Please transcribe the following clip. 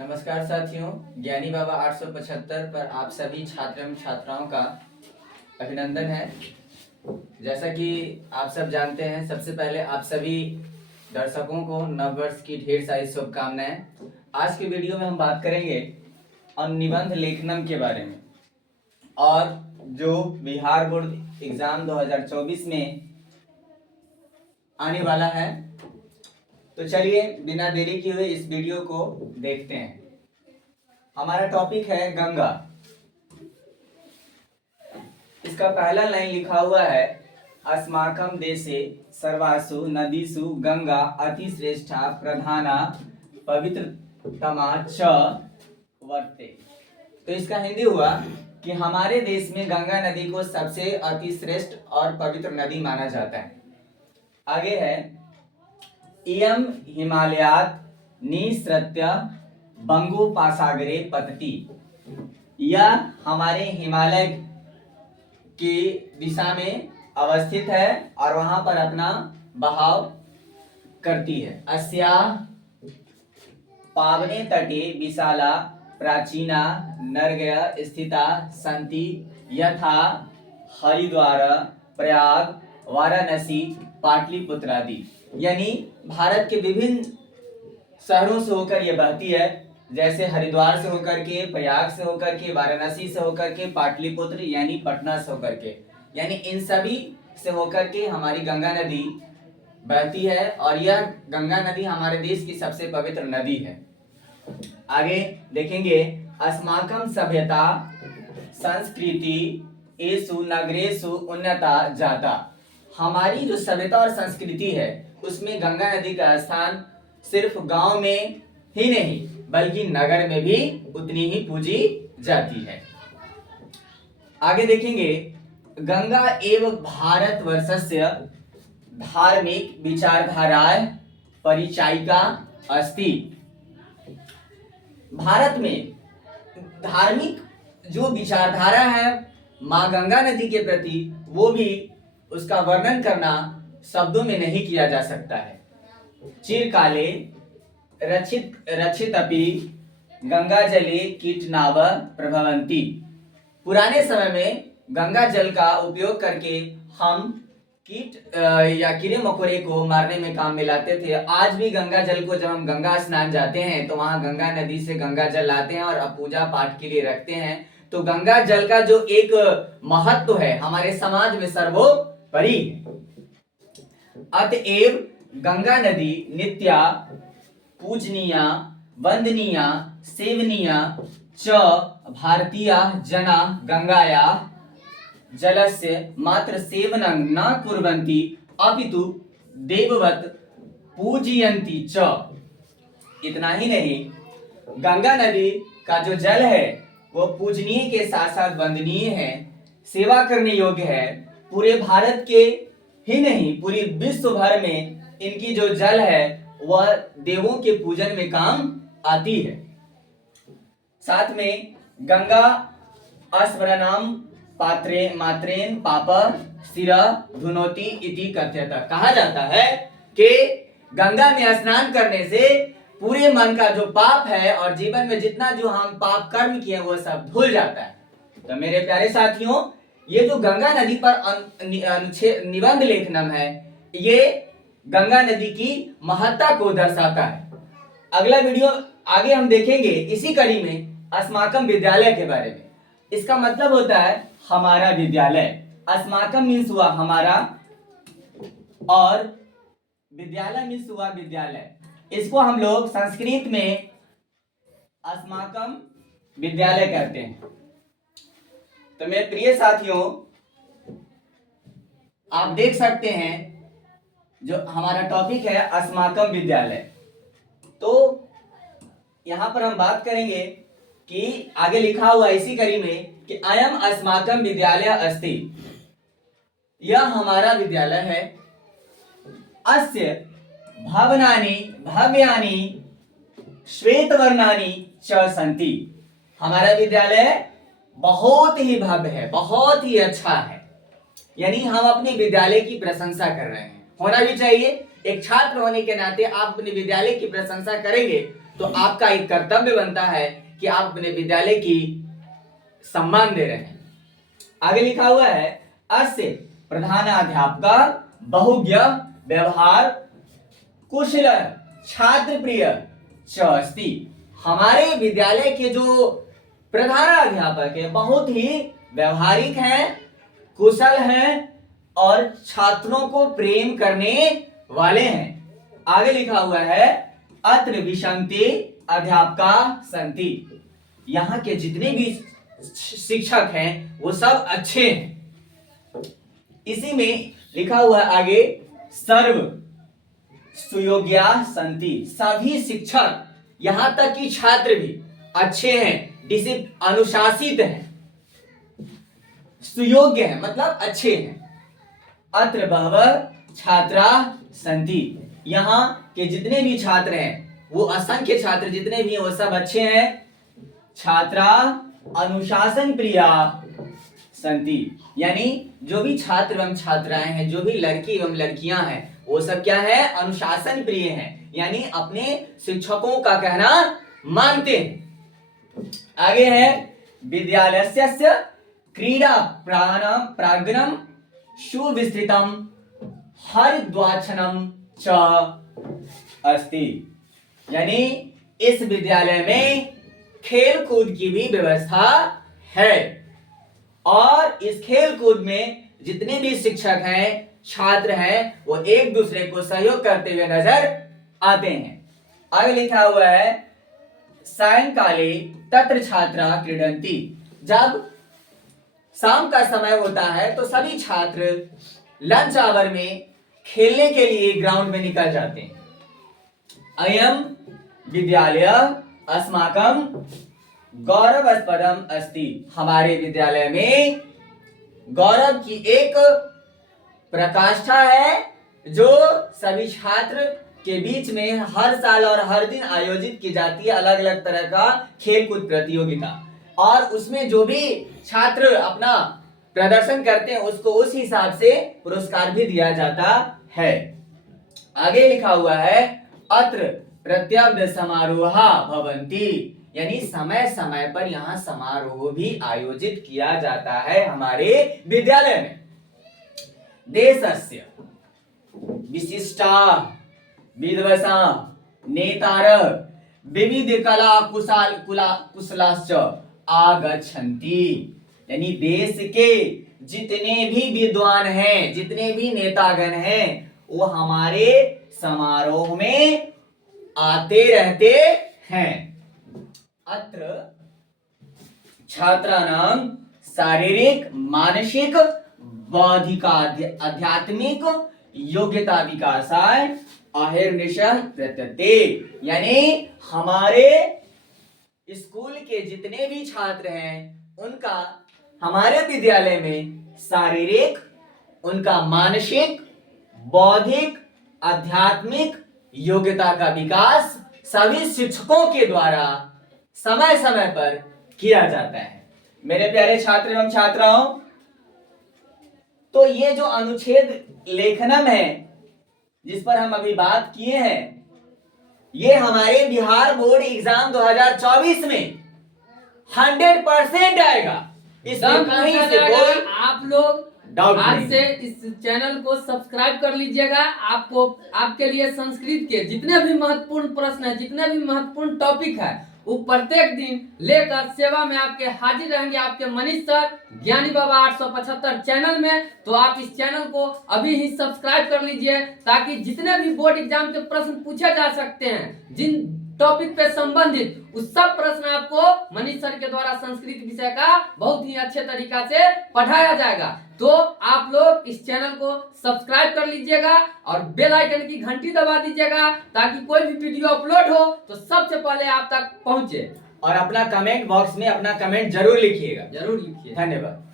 नमस्कार साथियों, ज्ञानी बाबा 875 पर आप सभी छात्र एवं छात्राओं का अभिनंदन है। जैसा कि आप सब जानते हैं, सबसे पहले आप सभी दर्शकों को नववर्ष की ढेर सारी शुभकामनाएं। आज की वीडियो में हम बात करेंगे निबंध लेखनम के बारे में, और जो बिहार बोर्ड एग्जाम 2024 में आने वाला है। तो चलिए बिना देरी किए हुए इस वीडियो को देखते हैं। हमारा टॉपिक है गंगा। इसका पहला लाइन लिखा हुआ है, अस्माकं देशे सर्वासु नदीसु गंगा अतिश्रेष्ठा प्रधाना पवित्रतमा च वर्ते। तो इसका हिंदी हुआ कि हमारे देश में गंगा नदी को सबसे अतिश्रेष्ठ और पवित्र नदी माना जाता है। आगे है, इयं हिमालयात् निसृत्य बंगोपसागरे पतति। यह हमारे हिमालय की दिशा में अवस्थित है और वहां पर अपना बहाव करती है। अस्याः पावने तटे विशाला प्राचीना नर्गय स्थिता सन्ति, यथा हरिद्वार, प्रयाग, वाराणसी, पाटलिपुत्र आदि। यानी भारत के विभिन्न शहरों से होकर यह बहती है, जैसे हरिद्वार से होकर के, प्रयाग से होकर के, वाराणसी से होकर के, पाटलिपुत्र यानी पटना से होकर के, यानी इन सभी से होकर के हमारी गंगा नदी बहती है। और यह गंगा नदी हमारे देश की सबसे पवित्र नदी है। आगे देखेंगे, अस्माकं सभ्यता संस्कृति एषु नगरेषु उन्नता जाता। हमारी जो सभ्यता और संस्कृति है उसमें गंगा नदी का स्थान सिर्फ गांव में ही नहीं बल्कि नगर में भी उतनी ही पूजी जाती है। आगे देखेंगे, गंगा एवं भारतवर्षस्य धार्मिक विचारधाराय परिचायिका अस्ति। भारत में धार्मिक जो विचारधारा है माँ गंगा नदी के प्रति, वो भी उसका वर्णन करना शब्दों में नहीं किया जा सकता है। चिरकाले रक्षितपि गंगा जले कीटनाव प्रभवन्ति। पुराने समय में गंगा जल का उपयोग करके हम कीट या कीड़े मकोड़े को मारने में काम में लाते थे। आज भी गंगा जल को जब हम गंगा स्नान जाते हैं तो वहां गंगा नदी से गंगा जल लाते हैं और पूजा पाठ के लिए रखते हैं। तो गंगा जल का जो एक महत्व है हमारे समाज में सर्वोपरि है। अतएव गंगा नदी नित्या पूजनीया वंदनीया सेवनीया च भारतीय जना गंगाया जलस्य मात्र सेवनं न कुर्वन्ति अपितु देववत् पूजयन्ति च। इतना ही नहीं, गंगा नदी का जो जल है वो पूजनीय के साथ साथ वंदनीय है, सेवा करने योग्य है। पूरे भारत के ही नहीं पूरी विश्व भर में इनकी जो जल है वह देवों के पूजन में काम आती है। साथ में गंगा अस्मरणाम पात्रे मात्रेन पाप सिर धुनोति इति कथ्यता। कहा जाता है कि गंगा में स्नान करने से पूरे मन का जो पाप है और जीवन में जितना जो हम पाप कर्म किए वो सब धुल जाता है। तो मेरे प्यारे साथियों, ये जो गंगा नदी पर निबंध लेखनम है, ये गंगा नदी की महत्ता को दर्शाता है। अगला वीडियो आगे हम देखेंगे इसी कड़ी में अस्माकं विद्यालय के बारे में। इसका मतलब होता है हमारा विद्यालय। अस्माकं मीन्स हुआ हमारा और विद्यालय मीन्स हुआ विद्यालय। इसको हम लोग संस्कृत में अस्माकं विद्यालय कहते हैं। तो मेरे प्रिय साथियों, आप देख सकते हैं जो हमारा टॉपिक है अस्माकं विद्यालय। तो यहां पर हम बात करेंगे कि आगे लिखा हुआ इसी कड़ी में कि अयम अस्माकं विद्यालय अस्ति। यह हमारा विद्यालय है। अस्य भवनानि भव्यानि श्वेतवर्णानि च सन्ति। हमारा विद्यालय बहुत ही भव्य है, बहुत ही अच्छा है। यानी हम अपने विद्यालय की प्रशंसा कर रहे हैं, होना भी चाहिए। एक छात्र होने के नाते आप अपने विद्यालय की प्रशंसा करेंगे तो आपका एक कर्तव्य बनता है कि आप अपने विद्यालय की सम्मान दे रहे हैं। आगे लिखा हुआ है अस्य प्रधानाध्यापक बहुज्ञ व्यवहार कुशल छात्र प्रिय च अस्ति। हमारे विद्यालय के जो प्रधानाध्यापक है बहुत ही व्यवहारिक हैं, कुशल हैं और छात्रों को प्रेम करने वाले हैं। आगे लिखा हुआ है अत्र विशन्ति अध्यापका सन्ति। यहाँ के जितने भी शिक्षक हैं वो सब अच्छे हैं। इसी में लिखा हुआ है आगे सर्व सुयोग्या सन्ति। सभी शिक्षक यहाँ तक कि छात्र भी अच्छे हैं, अनुशासित हैं, सुयोग्य हैं मतलब अच्छे हैं। अत्र बहवः छात्रा सन्ति। यहाँ के जितने भी छात्र हैं वो असंख्य छात्र जितने भी हैं वो सब अच्छे हैं। छात्रा अनुशासन प्रिया सन्ति, यानी जो भी छात्र एवं छात्राएं हैं, जो भी लड़की एवं लड़कियां हैं वो सब क्या है, अनुशासन प्रिय हैं, यानी अपने शिक्षकों का कहना मानते हैं। आगे है विद्यालयस्य क्रीडा प्रांगणम सुविस्तृतम हरिद्वाछनम च अस्ति। यानी इस विद्यालय में खेल कूद की भी व्यवस्था है और इस खेल कूद में जितने भी शिक्षक हैं, छात्र हैं, वो एक दूसरे को सहयोग करते हुए नजर आते हैं। आगे लिखा हुआ है सायंकाले तत्र छात्रा क्रीडन्ति। जब शाम का समय होता है तो सभी छात्र लंच आवर में खेलने के लिए ग्राउंड में निकल जाते हैं। अयम विद्यालय अस्माकं गौरवास्पदम अस्ति। हमारे विद्यालय में गौरव की एक प्रकाष्ठा है जो सभी छात्र के बीच में हर साल और हर दिन आयोजित की जाती है, अलग अलग तरह का खेलकूद प्रतियोगिता, और उसमें जो भी छात्र अपना प्रदर्शन करते हैं उसको उस हिसाब से पुरस्कार भी दिया जाता है। आगे लिखा हुआ है अत्र प्रत्यब्द समारोह भवन्ति। यानी समय समय पर यहाँ समारोह भी आयोजित किया जाता है हमारे विद्यालय में। देशस्य विशिष्टा विद्वसा नेतारः विविध कला कुशलाश्च आगच्छन्ति। यानी देश के जितने भी विद्वान हैं, जितने भी नेतागण हैं, वो हमारे समारोह में आते रहते हैं। अत्र छात्राणां शारीरिक मानसिक बौद्धिक आध्यात्मिक योग्यता विकासाय अहर्निशः प्रयतते। यानी हमारे स्कूल के जितने भी छात्र हैं उनका हमारे विद्यालय में शारीरिक, उनका मानसिक, बौद्धिक, आध्यात्मिक योग्यता का विकास सभी शिक्षकों के द्वारा समय समय पर किया जाता है। मेरे प्यारे छात्र एवं छात्राओं, तो ये जो अनुच्छेद लेखनम है जिस पर हम अभी बात किए हैं, ये हमारे बिहार बोर्ड एग्जाम 2024 में 100% आएगा। इसमें कहीं से कोई आप लोग डाउट आज नहीं। से इस चैनल को सब्सक्राइब कर लीजिएगा। आपको आपके लिए संस्कृत के जितने भी महत्वपूर्ण प्रश्न है, जितने भी महत्वपूर्ण टॉपिक है, वो प्रत्येक दिन लेकर सेवा में आपके हाजिर रहेंगे आपके मनीष सर ज्ञानी बाबा 875 चैनल में। तो आप इस चैनल को अभी ही सब्सक्राइब कर लीजिए ताकि जितने भी बोर्ड एग्जाम के प्रश्न पूछे जा सकते हैं, जिन टॉपिक पे संबंधित, उस सब प्रश्न आपको मनीष सर के द्वारा संस्कृत विषय का बहुत ही अच्छे तरीका से पढ़ाया जाएगा। तो आप लोग इस चैनल को सब्सक्राइब कर लीजिएगा और बेल आइकन की घंटी दबा दीजिएगा ताकि कोई भी वीडियो अपलोड हो तो सबसे पहले आप तक पहुंचे। और अपना कमेंट बॉक्स में अपना कमेंट जरूर लिखिएगा। जरूर लिखिए। धन्यवाद।